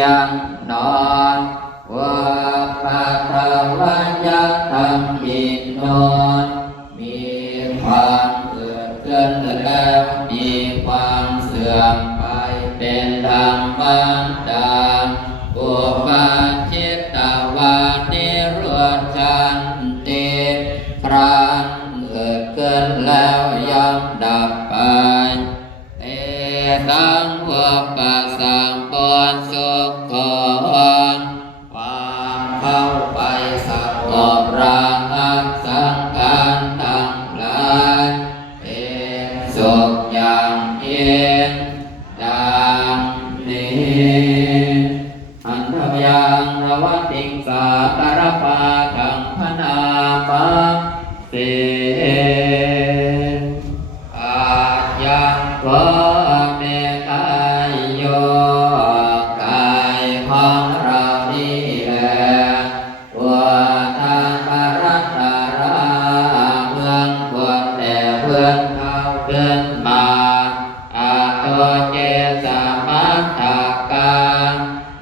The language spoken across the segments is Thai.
ยังนอนว่าปะทวัญญัตธรรมอินโนมีความเกิดขึ้นแล้วมีความเสื่อมไปเป็นธรรมดาอุปาจิตตวานิโรธันติครั้นเกิดขึ้นแล้วย่อมดับไปเอตังอุปสัมปนสุขโขความเข้าไปสังวรราคะสังขารทั้งหลายเป็นสุขอย่างยิ่งดังนี้อันธยังนวติงสาตรปาทังพนามาเสอายังวะเมตายโยกายของเรานี่แหละวัฏปรัตตาราเมืองควรแต่เพื่อนเขาขึ้นมาอาโตเจสามัตถกา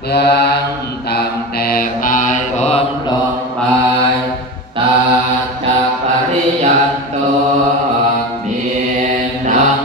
เบื้องต่ำแต่กายพ้นลงไปตาจักปริยันโตมีดัง